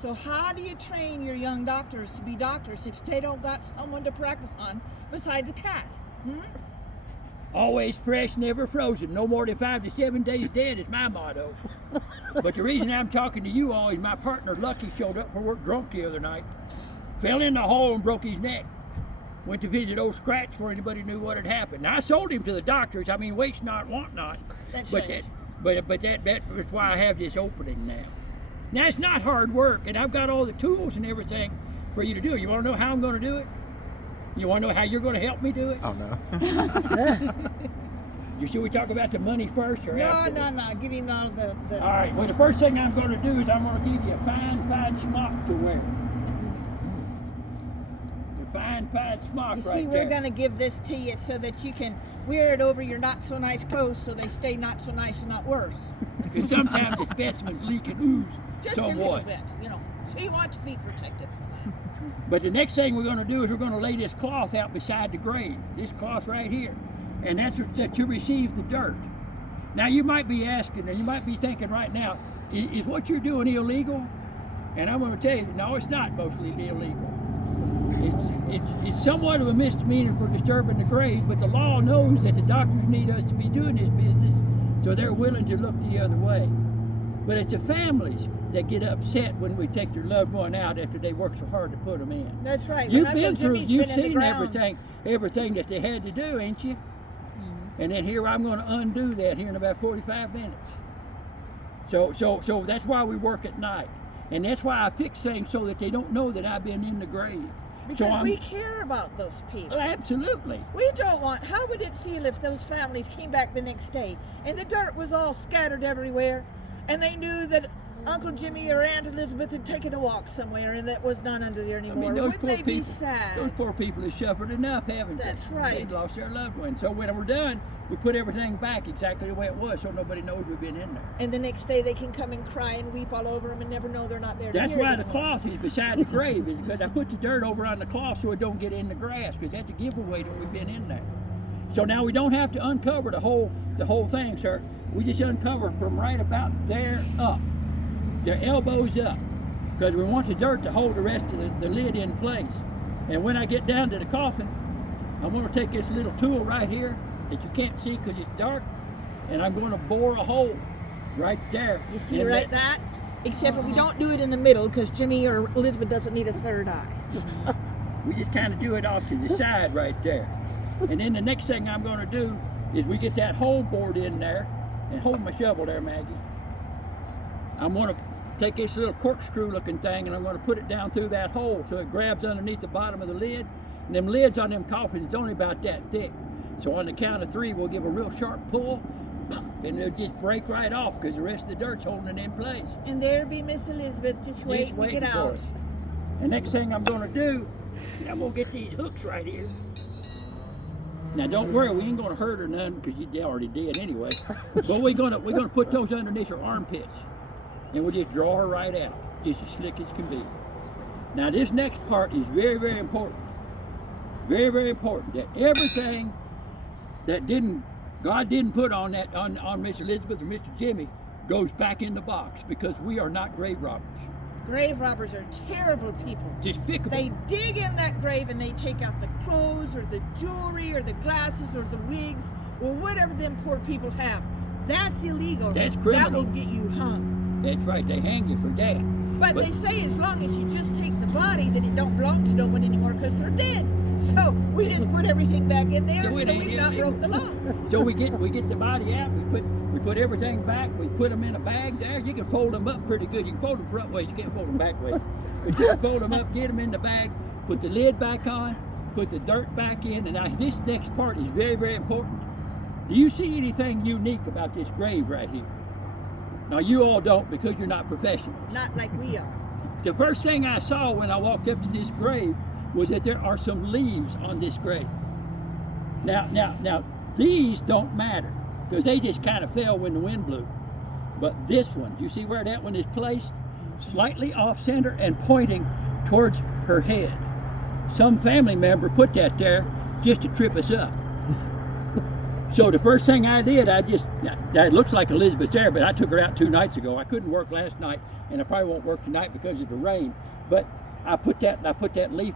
So how do you train your young doctors to be doctors if they don't got someone to practice on besides a cat? Always fresh, never frozen. No more than 5 to 7 days dead is my motto. But the reason I'm talking to you all is my partner Lucky showed up for work drunk the other night. Fell in the hole and broke his neck. Went to visit old Scratch before anybody knew what had happened. Now I sold him to the doctors. I mean, waste not, want not. That's but right. That is why I have this opening now. Now it's not hard work, and I've got all the tools and everything for you to do. You want to know how I'm going to do it? You want to know how you're going to help me do it? Oh no. Should we talk about the money first or after? No. Give him all the... All right. Well, the first thing I'm going to do is I'm going to give you a fine smock to wear. The fine smock You see, right we're there. going to give this to you so that you can wear it over your not so nice clothes so they stay not so nice and not worse. Because sometimes the specimens leak and ooze. Just so a little what? bit, So you want to be protected from that. But the next thing we're going to do is we're going to lay this cloth out beside the grave. This cloth right here. And that's to receive the dirt. Now you might be asking, and you might be thinking right now, is what you're doing illegal? And I'm going to tell you, no, it's not mostly illegal. It's somewhat of a misdemeanor for disturbing the grave, but the law knows that the doctors need us to be doing this business, so they're willing to look the other way. But it's the families that get upset when we take their loved one out after they work so hard to put them in. That's right. You've been through, you've seen everything that they had to do, ain't you? And then here I'm going to undo that here in about 45 minutes. So that's why we work at night. And that's why I fix things so that they don't know that I've been in the grave. Because we care about those people. Absolutely. We don't want, how would it feel if those families came back the next day and the dirt was all scattered everywhere and they knew that Uncle Jimmy or Aunt Elizabeth had taken a walk somewhere and that was not under there anymore? Wouldn't they be sad? Those poor people have suffered enough, haven't they? That's right. They lost their loved one. So when we're done, we put everything back exactly the way it was so nobody knows we've been in there. And the next day they can come and cry and weep all over them and never know they're not there. That's why the cloth is beside the grave, is because I put the dirt over on the cloth so it don't get in the grass, because that's a giveaway that we've been in there. So now we don't have to uncover the whole thing, sir. We just uncover from right about there up. Their elbows up, because we want the dirt to hold the rest of the lid in place. And when I get down to the coffin, I'm going to take this little tool right here that you can't see because it's dark, and I'm going to bore a hole right there. You see that? Except for we don't do it in the middle because Jimmy or Elizabeth doesn't need a third eye. We just kind of do it off to the side right there. And then the next thing I'm going to do is we get that hole bored in there, and hold my shovel there, Maggie. I'm going to take this little corkscrew looking thing and I'm going to put it down through that hole so it grabs underneath the bottom of the lid. And them lids on them coffins is only about that thick. So on the count of 3, we'll give a real sharp pull, and it'll just break right off because the rest of the dirt's holding it in place. And there be Miss Elizabeth just waiting to get out. The next thing I'm going to do is I'm going to get these hooks right here. Now don't worry, we ain't going to hurt her none because you already did anyway. But we're going to put those underneath her armpits. And we'll just draw her right out, just as slick as can be. Now this next part is very, very important. Very, very important that everything that God didn't put on Miss Elizabeth or Mr. Jimmy goes back in the box, because we are not grave robbers. Grave robbers are terrible people. Despicable. They dig in that grave and they take out the clothes or the jewelry or the glasses or the wigs or whatever them poor people have. That's illegal. That's criminal. That will get you hung. That's right, they hang you for that. But they say as long as you just take the body, that it don't belong to no one anymore because they're dead. So we just put everything back in there, so we've not broke the law. So we get the body out, we put everything back, we put them in a bag there. You can fold them up pretty good. You can fold them front ways, you can't fold them back ways. But you can fold them up, get them in the bag, put the lid back on, put the dirt back in, and now this next part is very, very important. Do you see anything unique about this grave right here? Now you all don't, because you're not professionals. Not like we are. The first thing I saw when I walked up to this grave was that there are some leaves on this grave. Now these don't matter, because they just kind of fell when the wind blew. But this one, you see where that one is placed? Slightly off center and pointing towards her head. Some family member put that there just to trip us up. So the first thing I did, it looks like Elizabeth's there, but I took her out 2 nights ago. I couldn't work last night, and I probably won't work tonight because of the rain. But I put that leaf